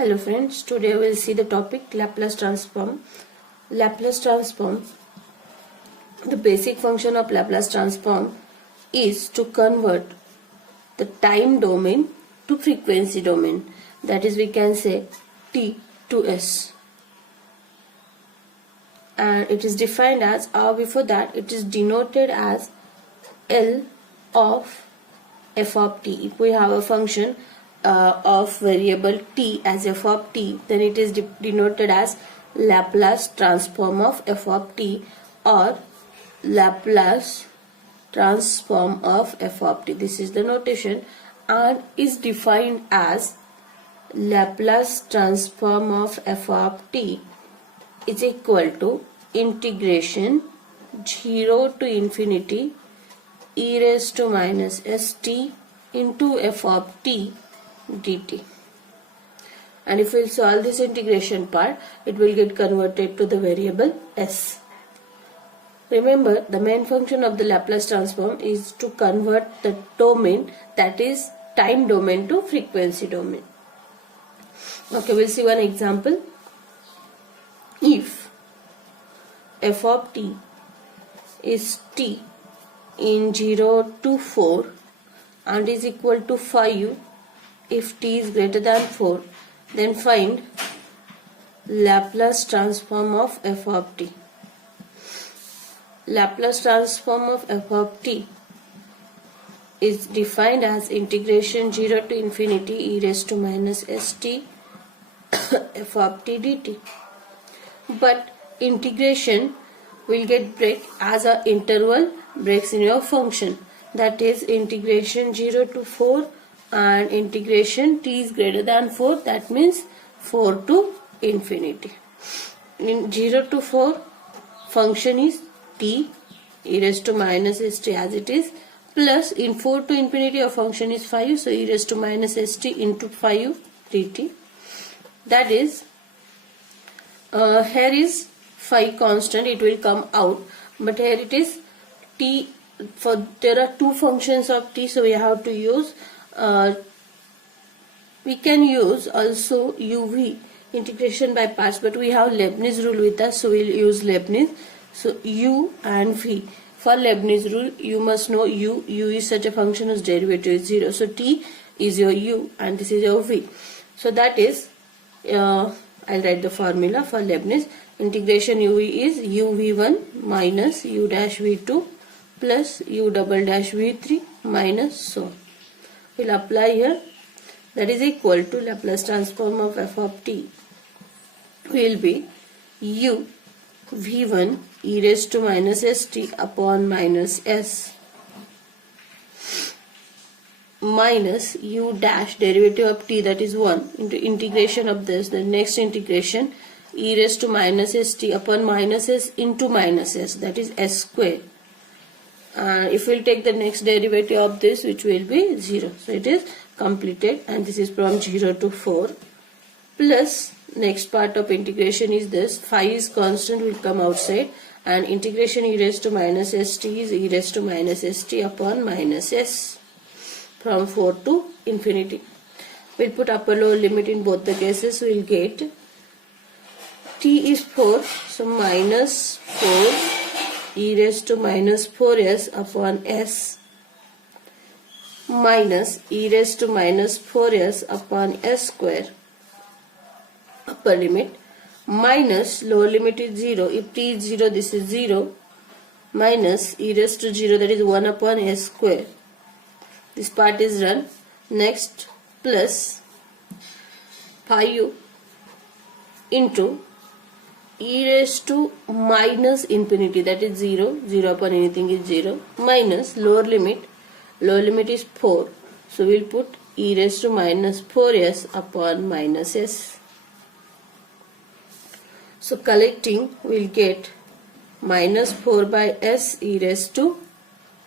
Hello friends, today we will see the topic Laplace transform. Laplace transform. The basic function of Laplace transform is to convert the time domain to frequency domain. That is, we can say t to s. And it is defined as, before that it is denoted as L of f of t. If we have a function of variable t as f of t, then it is denoted as Laplace transform of f of t or Laplace transform of f of t. This is the notation and is defined as Laplace transform of f of t is equal to integration 0 to infinity e raised to minus st into f of t dt. And if we solve this integration part, it will get converted to the variable s. Remember, the main function of the Laplace transform is to convert the domain, that is time domain, to frequency domain. Okay, we'll see one example. If f of t is t in 0 to 4 and is equal to 5 if t is greater than 4, then find Laplace transform of f of t. Laplace transform of f of t is defined as integration 0 to infinity e raised to minus st f of t dt. But integration will get break as a interval breaks in your function, that is integration 0 to 4 and integration t is greater than 4, that means 4 to infinity. In 0 to 4 function is t e raised to minus st as it is, plus in 4 to infinity our function is 5, so e raised to minus st into 5 dt. That is, here is phi constant, it will come out, but here it is t. For there are two functions of t, so we have to use we can use also uv, integration by parts, but we have Leibniz rule with us, so we'll use Leibniz. So u and v. For Leibniz rule, you must know u is such a function whose derivative is 0, so t is your u and this is your v. So that is, I'll write the formula for Leibniz. Integration uv is uv1 minus u dash v2 plus u double dash v3 minus so on. We'll apply here. That is equal to Laplace transform of f of t will be u v1 e raised to minus st upon minus s minus u dash derivative of t, that is 1, into integration of this, the next integration e raised to minus st upon minus s into minus s, that is s square. If we'll take the next derivative of this, which will be 0, so it is completed, and this is from 0 to 4, plus next part of integration is this, phi is constant, will come outside, and integration e raised to minus st is e raised to minus st upon minus s from 4 to infinity. We'll put upper lower limit in both the cases, so we'll get t is 4, so minus 4 e raised to minus 4s upon s minus e raised to minus 4s upon s square, upper limit, minus lower limit is 0, if t is 0 this is 0, minus e raised to 0, that is 1 upon s square. This part is run. Next, plus 5 into e raised to minus infinity, that is 0, 0 upon anything is 0, minus lower limit is 4, so we'll put e raised to minus 4s upon minus s. So collecting, we'll get minus 4 by s e raised to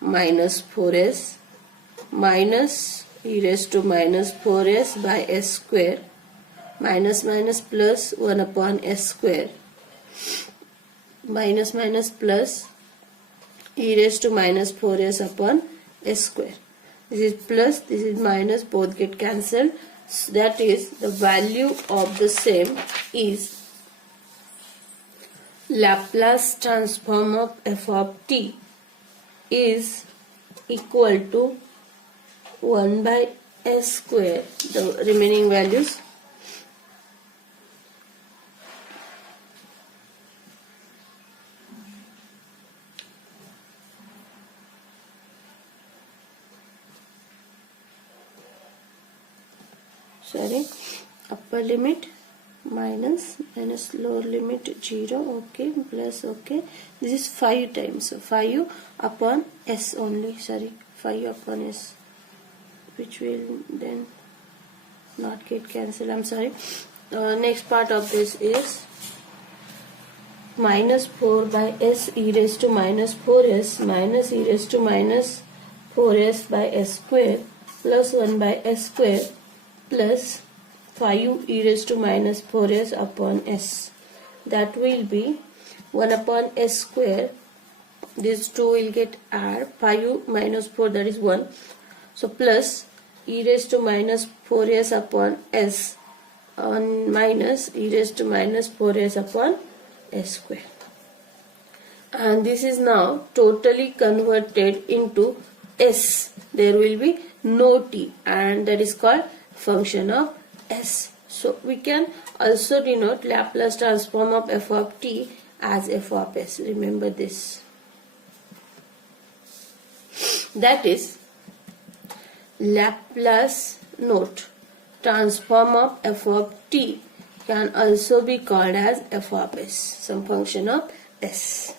minus 4s minus e raised to minus 4s by s square, minus minus plus 1 upon s square, minus minus plus e raised to minus 4s upon s square. This is plus, this is minus, both get cancelled. that is, the value of the same is Laplace transform of f of t is equal to 1 by s square, the remaining values, upper limit minus lower limit 0, okay, plus, okay, this is 5 times, so 5 upon s only, 5 upon s, which will then not get cancelled, I'm sorry. Next part of this is minus 4 by s e raised to minus 4s minus e raised to minus 4s by s square plus 1 by s square plus 5 e raised to minus 4s upon s. That will be 1 upon s square. These two will get add. 5 minus 4, that is 1. So plus e raised to minus 4s upon s on minus e raised to minus 4s upon s square. And this is now totally converted into s. There will be no t, and that is called function of s. So we can also denote Laplace transform of f of t as f of s. Remember this. That is, Laplace transform of f of t can also be called as f of s, some function of s.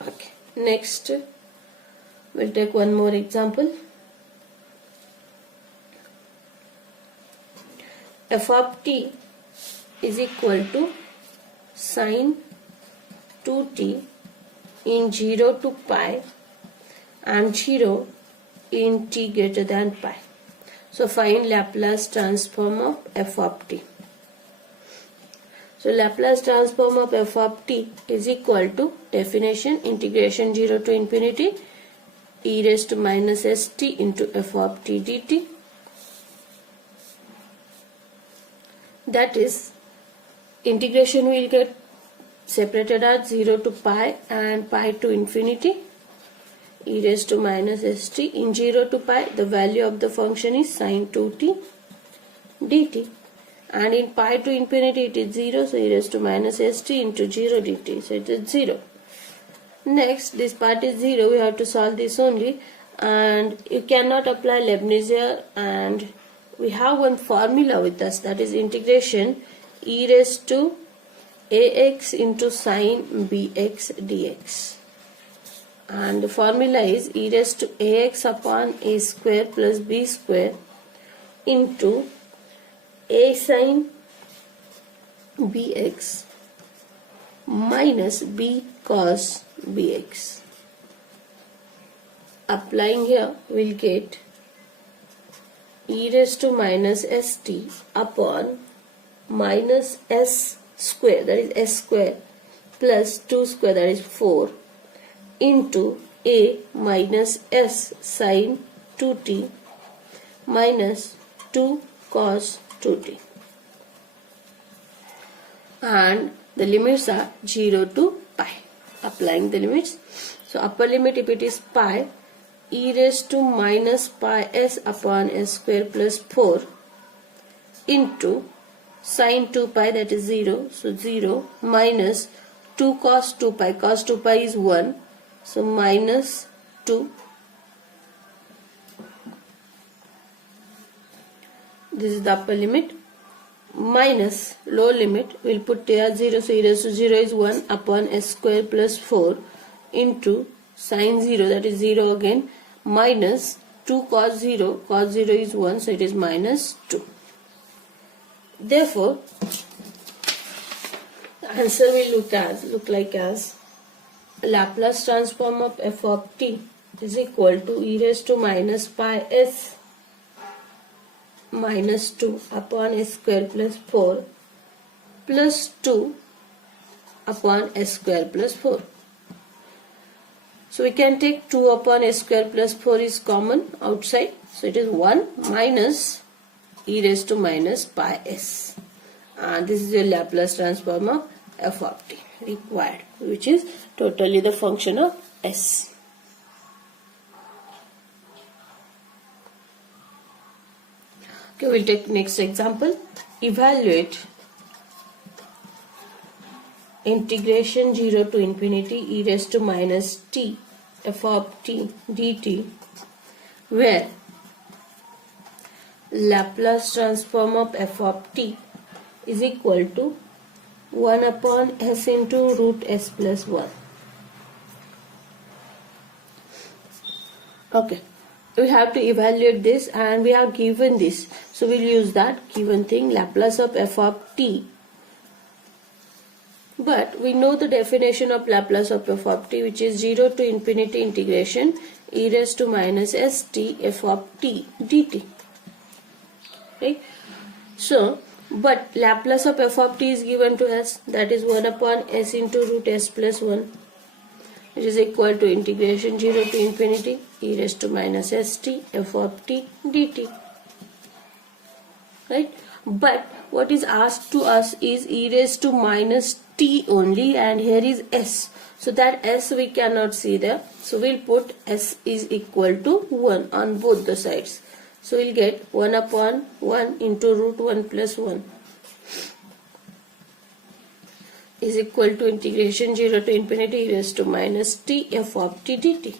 Okay. Next, we'll take one more example. F of t is equal to sine 2t in 0 to pi and 0 in t greater than pi. So find Laplace transform of f of t. So Laplace transform of f of t is equal to definition integration 0 to infinity e raised to minus st into f of t dt. That is, integration will get separated as 0 to pi and pi to infinity e raised to minus st. In 0 to pi, the value of the function is sine 2t dt, and in pi to infinity it is 0, so e raised to minus st into 0 dt, so it is 0. Next, this part is 0, we have to solve this only, and you cannot apply Leibniz here, and we have one formula with us, that is integration e raised to ax into sine bx dx, and the formula is e raised to ax upon a square plus b square into a sine bx minus b cos bx. Applying here, we'll get e raised to minus st upon minus s square, that is s square, plus 2 square, that is 4, into a minus s sine 2t minus 2 cos 2t. And the limits are 0 to pi. Applying the limits. So upper limit, if it is pi, e raised to minus pi s upon s square plus 4 into sine 2 pi, that is 0, so 0, minus 2 cos 2 pi, cos 2 pi is 1, so minus 2, this is the upper limit, minus lower limit, we'll put here 0, so e raised to 0 is 1 upon s square plus 4 into sine 0, that is 0 again, minus 2 cos 0 is 1, so it is minus 2. Therefore, the answer will look like as Laplace transform of f of t is equal to e raised to minus pi s minus 2 upon s square plus 4 plus 2 upon s square plus 4. So we can take 2 upon s square plus 4 is common outside. So it is 1 minus e raised to minus pi s. And this is your Laplace transform of f of t required, which is totally the function of s. Okay, we'll take next example. Evaluate integration 0 to infinity e raised to minus t f of t dt, where Laplace transform of f of t is equal to 1 upon s into root s plus 1. Okay, we have to evaluate this and we are given this. So we'll use that given thing, Laplace of f of t. But we know the definition of Laplace of f of t, which is 0 to infinity integration e raised to minus st f of t dt. Right? So, but Laplace of f of t is given to us, that is 1 upon s into root s plus 1, which is equal to integration 0 to infinity e raised to minus st f of t dt. Right? But what is asked to us is e raised to minus t only, and here is s. So that s we cannot see there. So we'll put s is equal to 1 on both the sides. So we'll get 1 upon 1 into root 1 plus 1 is equal to integration 0 to infinity e raised to minus t f of t dt.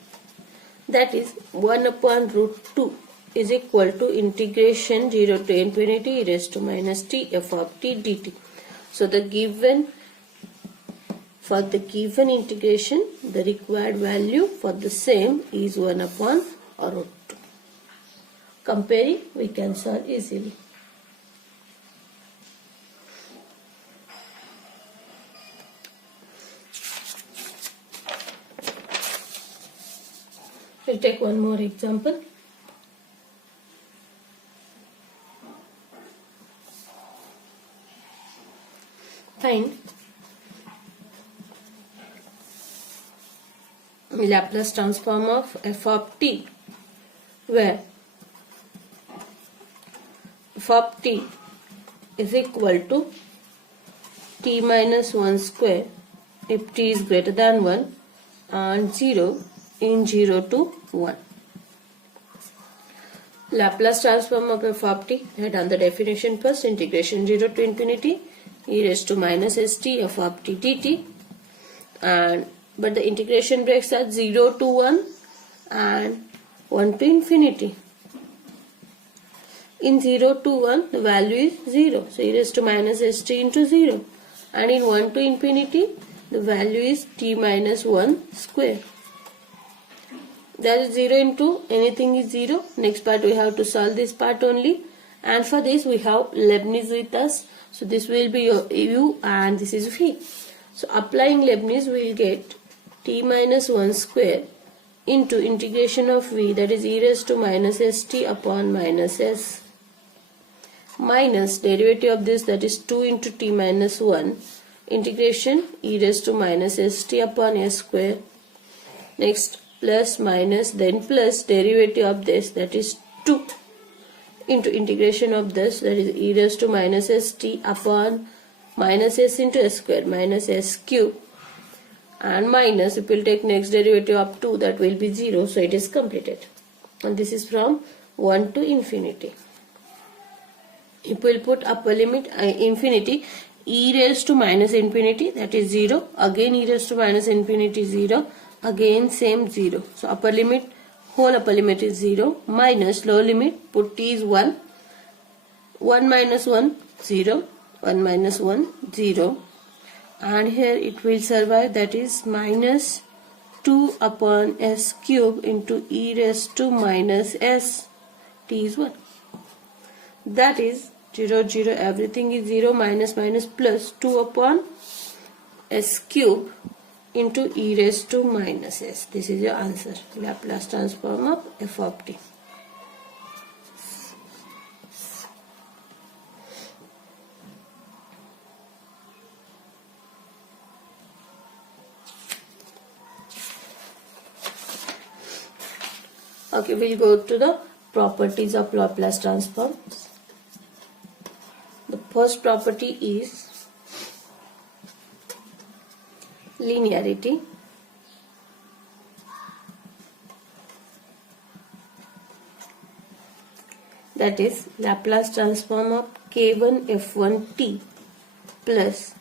That is 1 upon root 2 is equal to integration 0 to infinity e raised to minus t f of t dt. So for the given integration, the required value for the same is 1 upon root 2. Comparing, we can solve easily. We'll take one more example. Find Laplace transform of f of t, where f of t is equal to t minus 1 square if t is greater than 1 and 0 in 0 to 1. Laplace transform of f of t, I had done the definition first, integration 0 to infinity e raised to minus st f of t dt, but the integration breaks at 0 to 1 and 1 to infinity. In 0 to 1 the value is 0, so e raised to minus st into 0, and in 1 to infinity the value is t minus 1 square. That is 0 into anything is 0. Next part we have to solve this part only, and for this we have Leibniz with us. So this will be your u and this is v. So applying Leibniz we will get t minus 1 square into integration of v, that is e raised to minus st upon minus s, minus derivative of this, that is 2 into t minus 1 integration e raised to minus st upon s square. Next plus minus, then plus derivative of this, that is 2 into integration of this, that is e raised to minus st upon minus s into s square minus s cube, and minus, if we will take next derivative of 2, that will be 0, so it is completed. And this is from 1 to infinity. If we will put upper limit infinity, e raised to minus infinity, that is 0, again e raised to minus infinity 0, again same 0. So upper limit, whole upper limit is 0, minus lower limit, put t is 1, 1 minus 1, 0, 1 minus 1, 0, and here it will survive, that is minus 2 upon s cube into e raised to minus s, t is 1. That is 0, 0, everything is 0, minus, minus, plus 2 upon s cube into e raised to minus s. This is your answer, Laplace transform of f of t. Okay, we'll go to the properties of Laplace transforms. The first property is linearity. That is, Laplace transform of k1 f1t plus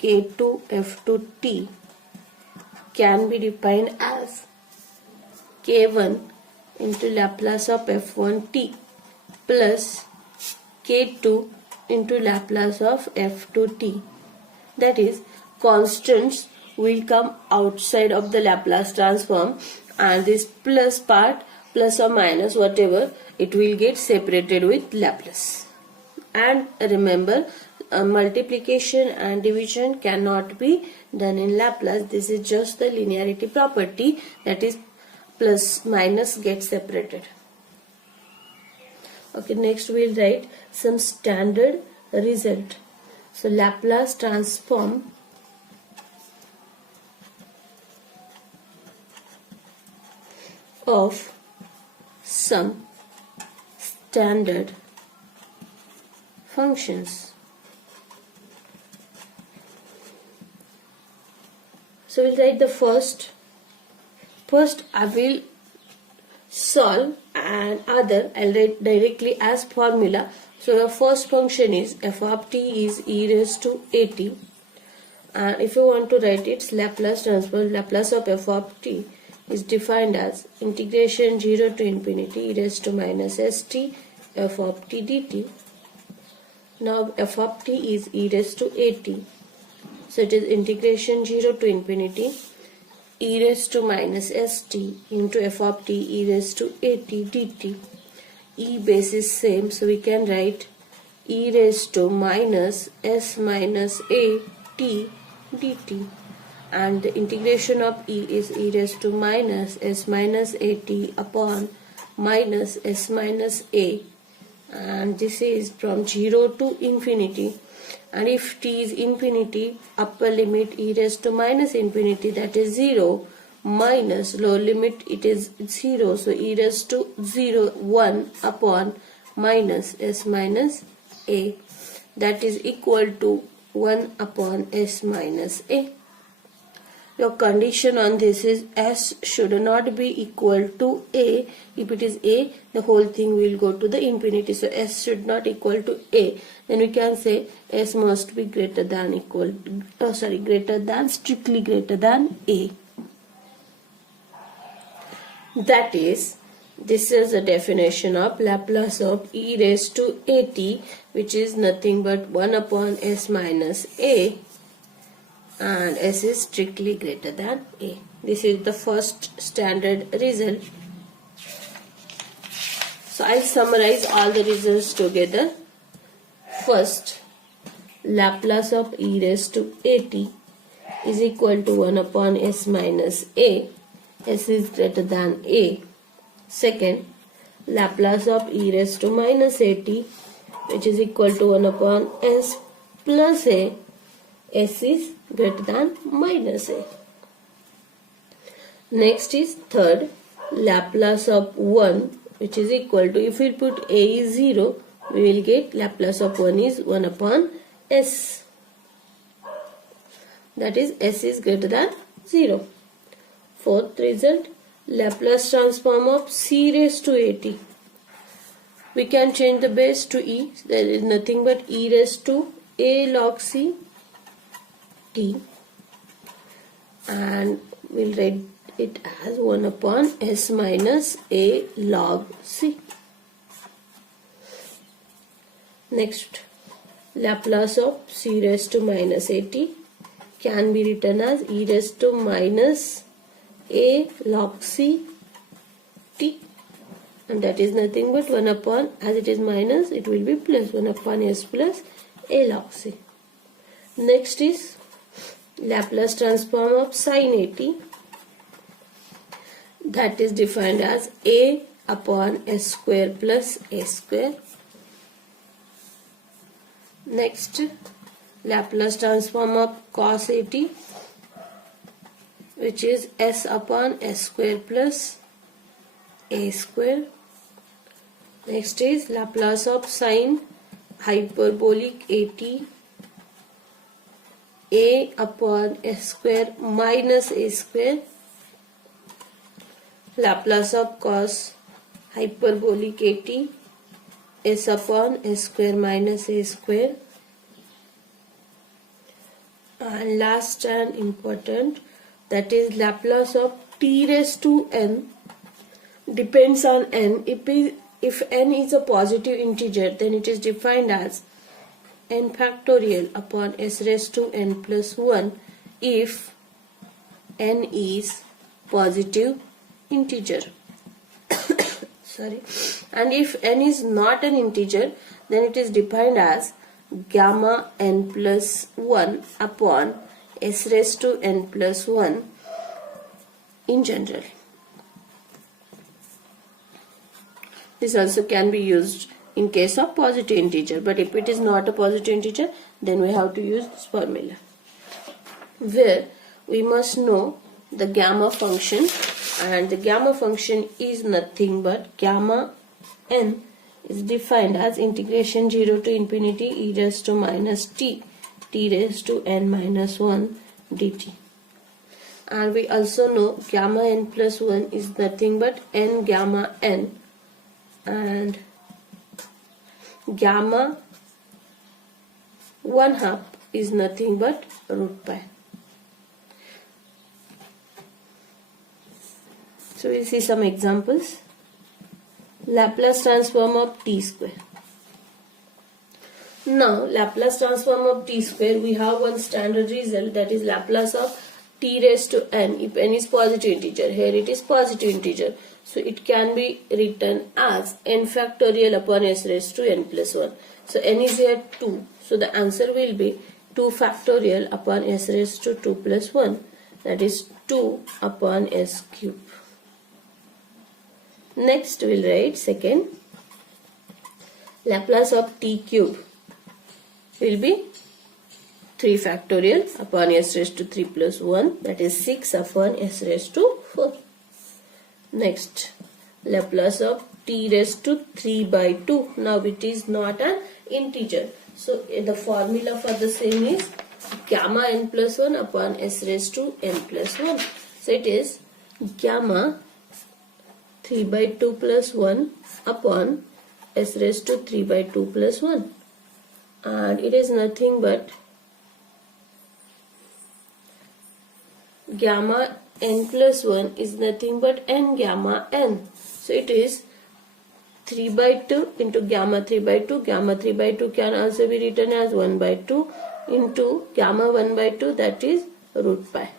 k2 f2t can be defined as k1 into Laplace of f1t plus k2 into Laplace of f2t. That is, constants will come outside of the Laplace transform, and this plus part, plus or minus whatever, it will get separated with Laplace. And remember, multiplication and division cannot be done in Laplace. This is just the linearity property, that is plus minus get separated. Okay, next we'll write some standard result. So Laplace transform of some standard functions. So we'll write the first. First I will solve, and other I'll write directly as formula. So the first function is f of t is e raised to at, and if you want to write its Laplace transform, Laplace of f of t is defined as integration 0 to infinity e raised to minus st f of t dt. Now f of t is e raised to at, so it is integration 0 to infinity e raised to minus st into f of t e raised to at dt. E base is same, so we can write e raised to minus s minus a t dt, and the integration of e is e raised to minus s minus a t upon minus s minus a, and this is from 0 to infinity. And if t is infinity, upper limit e raised to minus infinity, that is 0, minus lower limit it is 0, so e raised to 0 1 upon minus s minus a, that is equal to 1 upon s minus a. Your condition on this is s should not be equal to a. If it is a, the whole thing will go to the infinity, so s should not equal to a. Then we can say s must be greater than greater than, strictly greater than a. That is, this is the definition of Laplace of e raised to at, which is nothing but 1 upon s minus a, and s is strictly greater than a. This is the first standard result. So I'll summarize all the results together. First, Laplace of e raised to at is equal to 1 upon s minus a. S is greater than a. Second, Laplace of e raised to minus at, which is equal to 1 upon s plus a. S is greater than minus a. Next is third, Laplace of 1, which is equal to, if we put a is 0, we will get Laplace of 1 is 1 upon s. That is, s is greater than 0. Fourth result, Laplace transform of c raised to at. We can change the base to e. There is nothing but e raised to a log c t, and we'll write it as 1 upon s minus a log c. Next, Laplace of c raised to minus at can be written as e raised to minus a log c t, and that is nothing but 1 upon, as it is minus, it will be plus 1 upon s plus a log c. Next is Laplace transform of sin at, that is defined as a upon s square plus a square. Next, Laplace transform of cos at, which is s upon s square plus a square. Next is Laplace of sine hyperbolic at a upon s square minus a square. Laplace of cos hyperbolic at s upon s square minus a square. And last and important, that is Laplace of t raised to n depends on n. If n is a positive integer, then it is defined as n factorial upon s raised to n plus 1 if n is positive integer. Sorry. And if n is not an integer, then it is defined as gamma n plus 1 upon s raised to n plus 1 in general. This also can be used in case of positive integer, but if it is not a positive integer, then we have to use this formula, where we must know the gamma function, and the gamma function is nothing but gamma n is defined as integration 0 to infinity e raised to minus t raised to n minus 1 dt. And we also know gamma n plus 1 is nothing but n gamma n, and gamma 1/2 is nothing but root pi. So we see some examples. Laplace transform of t square. Now Laplace transform of t square, we have one standard result, that is Laplace of t raised to n if n is positive integer. Here it is positive integer, so it can be written as n factorial upon s raised to n plus 1. So n is here 2, so the answer will be 2 factorial upon s raised to 2 plus 1, that is 2 upon s cube. Next we will write second, Laplace of t cube will be 3 factorial upon s raised to 3 plus 1, that is 6 upon s raised to 4. Next, Laplace of t raised to 3 by 2. Now it is not an integer, so the formula for the same is gamma n plus 1 upon s raised to n plus 1. So it is gamma 3 by 2 plus 1 upon s raised to 3 by 2 plus 1, and it is nothing but gamma n plus 1 is nothing but n gamma n. So it is 3 by 2 into gamma 3 by 2. Gamma 3 by 2 can also be written as 1 by 2 into gamma 1 by 2, that is root pi.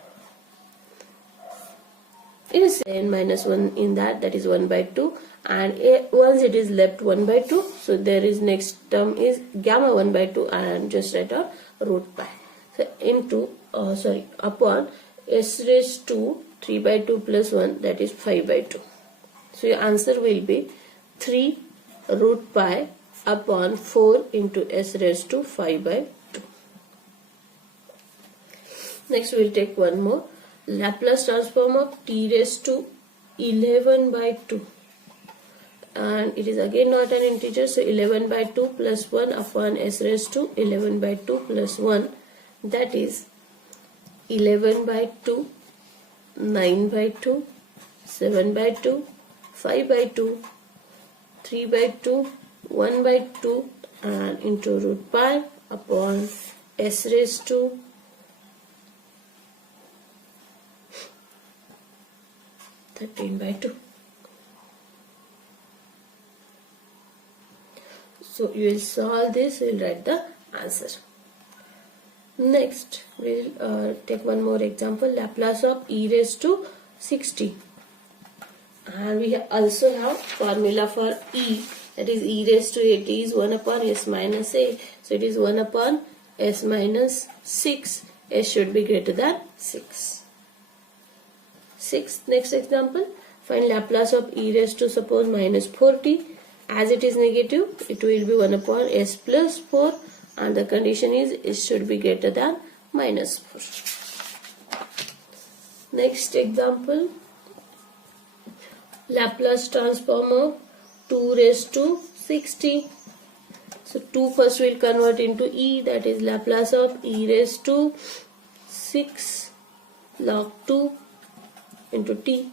It is n minus 1 in that is 1 by 2, and once it is left 1 by 2, so there is next term is gamma 1 by 2 and just write out root pi. So into upon s raised to 3 by 2 plus 1, that is 5 by 2. So your answer will be 3 root pi upon 4 into s raised to 5 by 2. Next we will take one more, Laplace transform of t raised to 11 by 2, and it is again not an integer, so 11 by 2 plus 1 upon s raised to 11 by 2 plus 1, that is 11 by 2, 9 by 2, 7 by 2, 5 by 2, 3 by 2, 1 by 2, and into root pi upon s raised to 13 by 2. So you will solve this, you will write the answer. Next we will take one more example, Laplace of e raised to 60, and we also have formula for e, that is e raised to 80 is 1 upon s minus a, so it is 1 upon s minus 6, s should be greater than 6. Next example, find Laplace of e raised to suppose minus 4t, as it is negative it will be 1 upon s plus 4, and the condition is it should be greater than minus 4. Next example, Laplace transform of 2 raised to 60. So 2 first will convert into e, that is Laplace of e raised to 6 log 2 into t.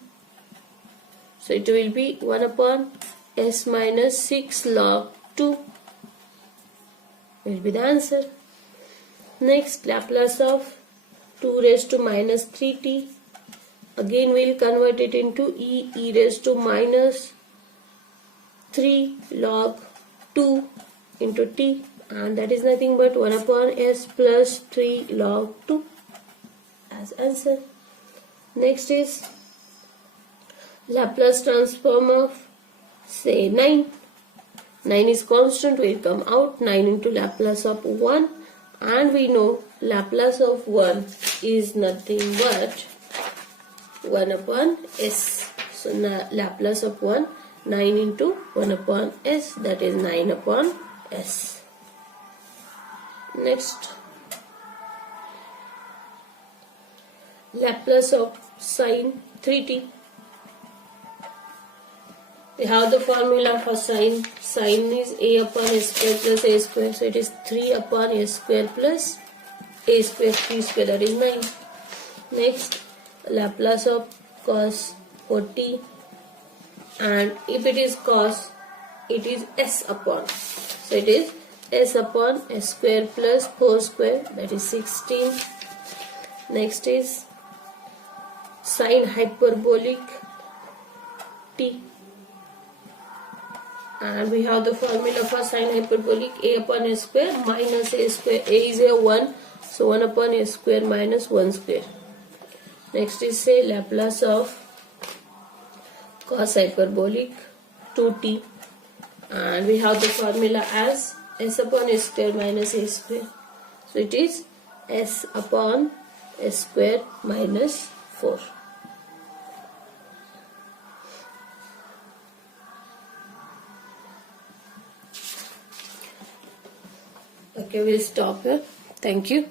So it will be 1 upon s minus 6 log 2 will be the answer. Next, Laplace of 2 raised to minus 3t. Again we will convert it into e raised to minus 3 log 2 into t, and that is nothing but 1 upon s plus 3 log 2 as answer. Next is Laplace transform of, say, 9. 9 is constant, will come out. 9 into Laplace of 1, and we know Laplace of 1 is nothing but 1 upon s. So Laplace of 1, 9 into 1 upon s, that is 9 upon s. Next, Laplace of sine 3t. We have the formula for sine. Sine is a upon a square plus a square. So it is 3 upon a square plus a square t square, that is 9. Next, Laplace of cos 4t, and if it is cos, it is s upon. So it is s upon s square plus 4 square, that is 16. Next is sine hyperbolic t, and we have the formula for sine hyperbolic a upon a square minus a square. A is a 1, so 1 upon a square minus 1 square. Next is, say, Laplace of cos hyperbolic 2t, and we have the formula as s upon a square minus a square. So it is s upon s square minus 4. Okay, we'll stop here. Thank you.